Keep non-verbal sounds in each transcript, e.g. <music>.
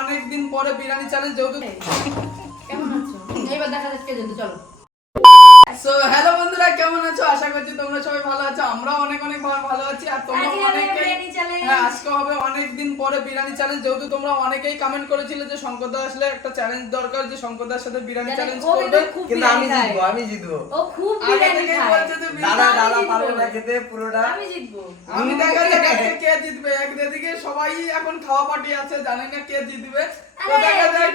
অনেকদিন পরে বিরিয়ানি চ্যালেঞ্জ যেহেতু কেমন আছো? এইবার দেখা যাচ্ছে যেতে চলো। সো হ্যালো বন্ধুরা কেমন আছো? আশা করছি তোমরা সবাই ভালো আছো। আমরা অনেক অনেক ভালো আছি আর তোমরা challenge। হ্যাঁ আজকে হবে অনেক দিন পরে বিরিয়ানি চ্যালেঞ্জ যেহেতু তোমরা অনেকেই কমেন্ট করেছিলে যে শঙ্করদা আসলে একটা চ্যালেঞ্জ দরকার যে শঙ্করদার সাথে বিরিয়ানি জানি, চ্যালেঞ্জ করবে। কিন্তু আমি জিতবো আমি জিতবো। ও খুব বিরিয়ানি বলছে দাদা দাদা পারবে না খেতে পুরোটা। আমি জিতবো। আমি দেখা যাক আজকে কে জিতবে। একদিকে সবাই এখন খাওয়া পার্টি আছে জানি না কে জিতবে। তো দেখা যাক।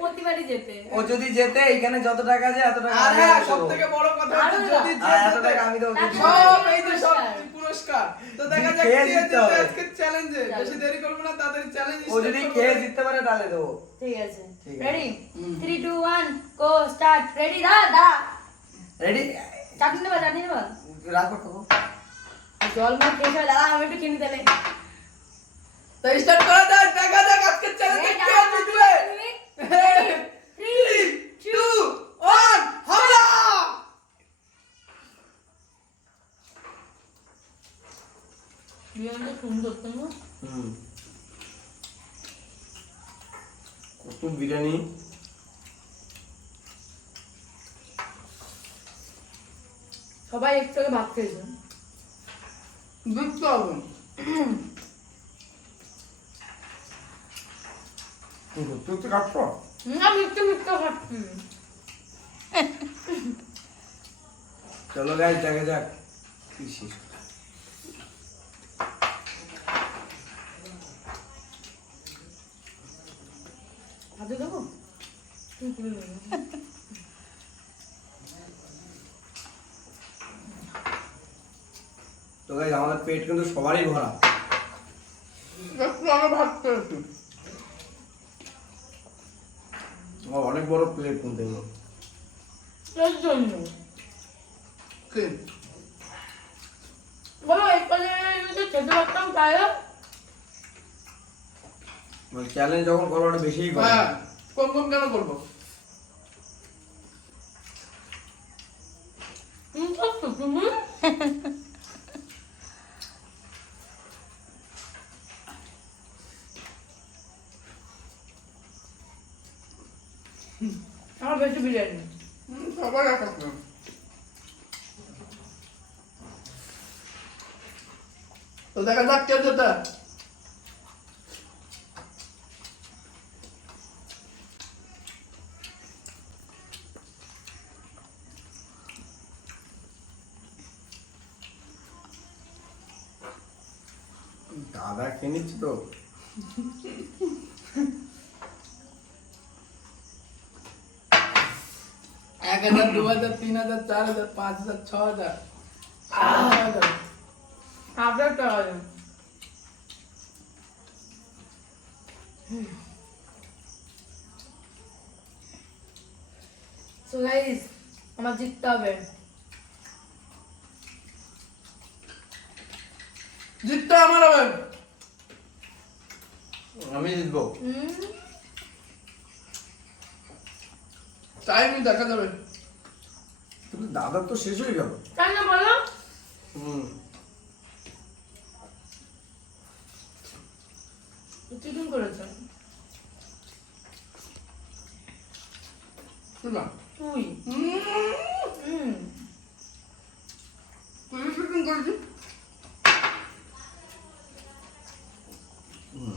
প্রতিবারই যেতে। ও যদি যেতে এখানে যত টাকা আছে এত টাকা আর হ্যাঁ দেবো। বড় কথা হচ্ছে যদি না। যে আর এত জিতে- টাকা আমি দেবো সব এই যে সব পুরস্কার। তো দেখা যাক কে জিততে জিতে আজকে চ্যালেঞ্জে বেশি দেরি করব না তাদের চ্যালেঞ্জ ও যদি খেয়ে জিততে পারে তাহলে দেবো। ঠিক আছে। Ready hmm. Three two one go start ready দা দা। রেডি চাটনি নেবা চাটনি নেবা রাখো খাব জল মুখ খেয়ে দাদা আমি একটু কিনে দিলে তো স্টার্ট করা যাক দেখা যাক আজকে চ্যালেঞ্জে কে জিতবে। কত বিরিয়ানি সবাই একটু ভাত খেয়েছে জিততে হবে। তুই মিথ্যা খাচ্ছি। চলো গাইজ দেখা যাক কি শেষ দেবো? তুই তো গাইজ আমাদের পেট কিন্তু সবারই ভরা। একটু আমি ভাত খেয়েছি আমার অনেক বড় প্লেট কিন্তু এগুলো এর জন্য। কি? বলো এখানে যদি খেতে পারতাম তাহলে? চ্যালেঞ্জ যখন করব ওটা বেশিই করো। হ্যাঁ কম কম কেন করব? তুমি <laughs> আমার বেশি বিরিয়ানি। সবাই এক তো। দেখা যাক কে যেতে দাদা খেয়ে তো। এক হাজার দু হাজার তিন হাজার চার হাজার পাঁচ হাজার ছ হাজার হাজার টাকা সো গাইস আমার জিততে হবে। জিততে আমার হবে। আমি জিতবো। টাইমই দেখা যাবে। কিন্তু দাদার তো শেষ হয়ে গেল তাই না বলো হুম চিকেন করেছ শুনলাম তুই হুম, হুম তুই শুটিং করেছিস হুম?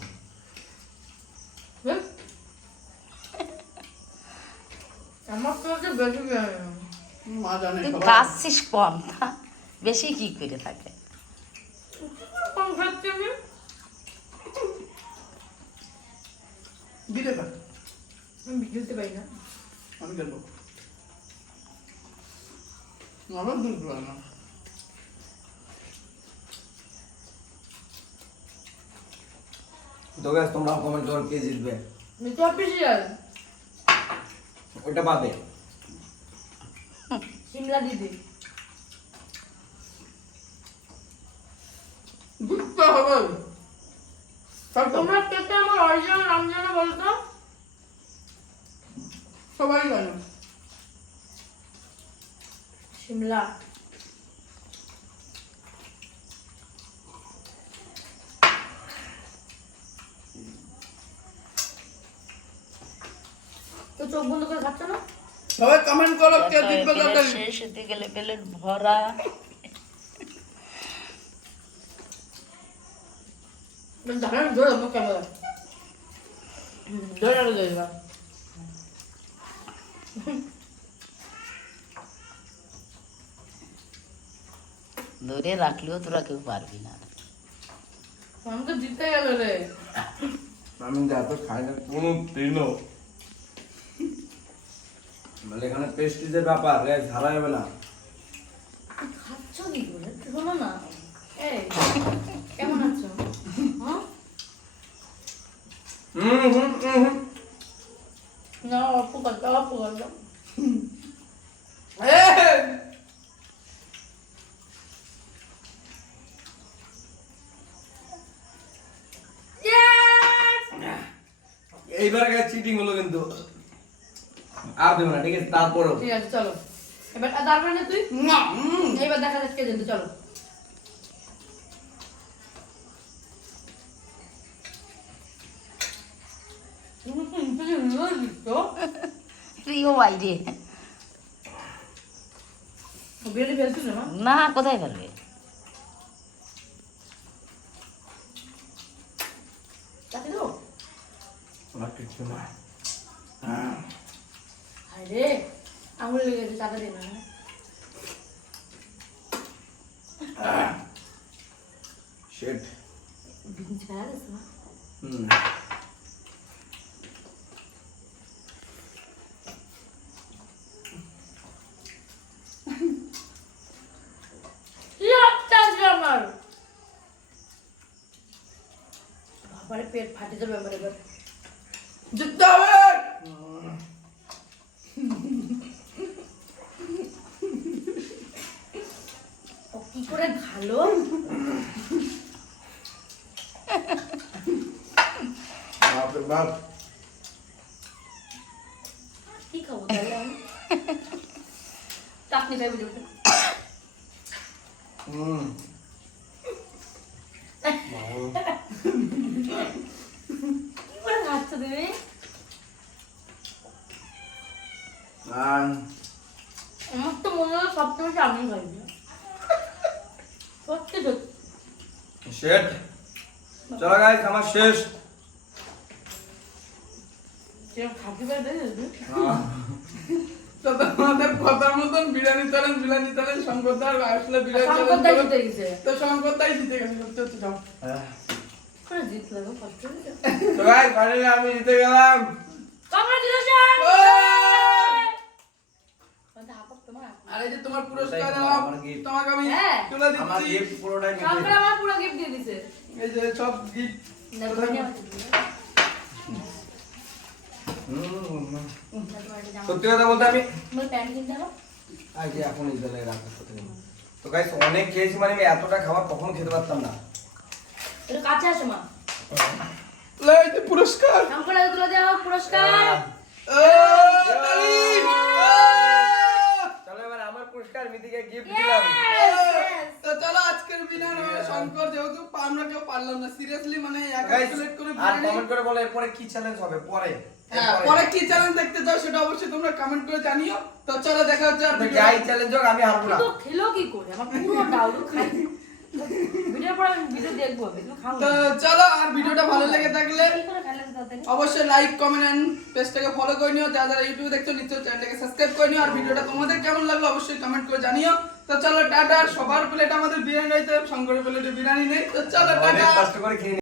আমার তো হচ্ছে বেশি বিরিয়ানি মা জানে তুই। খাচ্ছিস কম না বেশি কি করে থাকে? তোমরা কমেন্ট করো কে জিতবে। মিঠু অফিসিয়াল টিকা দিদি বুঝতে হবে। তোমরা কেকটা আমার অরিজিনাল নাম জানো বলতো সবাই জানো। শিমলা তো চোখ বন্ধ করে খাচ্ছ না? সবাই কমেন্ট করো কে জিতবে শেষ হতে গেলে প্লেট ভরা। ধারণ ধরে আমার ধরে ধরে ধরে ধরে। ধরে রাখলেও তোরা কেউ পারবি না। আমি তো জিতে গেল রে। আমি যা তো খাই না কোনো দিনও। মানে এখানে পেস্টিজের ব্যাপার গাইস হারা যাবে না। খাচ্ছ কি করে? শোনো না। এই কেমন আছো? হুম হুম হুম হুম। না অল্প করতে অল্প করতে। এইবার গাইস চিটিং হলো কিন্তু। আর দেবো না ঠিক আছে? তারপরেও। ঠিক আছে চলো। এবার আর দাঁড়াবে না তুই। এইবার দেখা যাচ্ছে কে চলো। না না কোথায় ফেলবে কিছু না। আরে আঙুল লেগে গেছে টাকা দিন না শেট দিন ছাড়া গেছে না। হুম। পেট হবে ও কি করে ভালো বাপরে বাপ। কি খাব তাহলে আমি চাটনি খাই বুঝে হুম। কি করে খাচ্ছ তুমি? আর আমার তো মনে হয় আমি খাই সত্যি সত্যি। শেট চলো গাইস আমার শেষ যেরকম খাতে পারে দেখেছিস আহ, তো তোমাদের কথার মতন বিরিয়ানি চ্যালেঞ্জ বিরিয়ানি চ্যালেঞ্জ শঙ্করদার আসলে বিরিয়ানি তো শঙ্করদাই জিতে গেছে সত্যি সত্যি যাও। ফাইনালি আমি জিতে গেলাম। কংগ্রাচুলেশন তোমার যে তোমার পুরস্কার। তোমাকে আমি হ্যাঁ। তুলে দিচ্ছি। পুরো গিফট দিয়ে দিছে। এই যে সব গিফট সত্যি কথা বলতে আমি? আজকে এখন ইদালে রাখা তো গাইস অনেক খেয়েছি মানে আমি এতটা খাবার কখনো খেতে পারতাম না একটু কাছে আসো মা লে, এই যে পুরস্কার আগে তুলে দেওয়া পুরস্কার! চলো এবার আমার পুরস্কার মিতিকে গিফট দিলাম যেহেতু আমরা কেউ পারলাম না সিরিয়াসলি মানে করে আর কমেন্ট করে বলো এরপরে কি চ্যালেঞ্জ হবে? পরে হ্যাঁ পরে কি চ্যালেঞ্জ দেখতে চাও সেটা অবশ্যই তোমরা কমেন্ট করে জানিও। তো চলো দেখা হচ্ছে আর ভিডিও যাই চ্যালেঞ্জ হোক আমি হারবো না। কিন্তু খেলো কি করে? আমার পুরো ডাউট খাই ভিডিওর পর আমি ভিডিও দেখব কিন্তু খাব। তো চলো আর ভিডিওটা ভালো লেগে থাকলে অবশ্যই লাইক কমেন্ট এন্ড পেজটাকে ফলো করে নিও। যারা যারা ইউটিউবে দেখছ নিশ্চয়ই চ্যানেলটাকে সাবস্ক্রাইব করে নিও। আর ভিডিওটা তোমাদের কেমন লাগল অবশ্যই কমেন্ট করে জানিও। তো চলো টাটা সবার প্লেট আমাদের বিরিয়ানি তো শঙ্করের প্লেটে বিরিয়ানি নেই। তো চলো টাটা। কষ্ট করে খেয়ে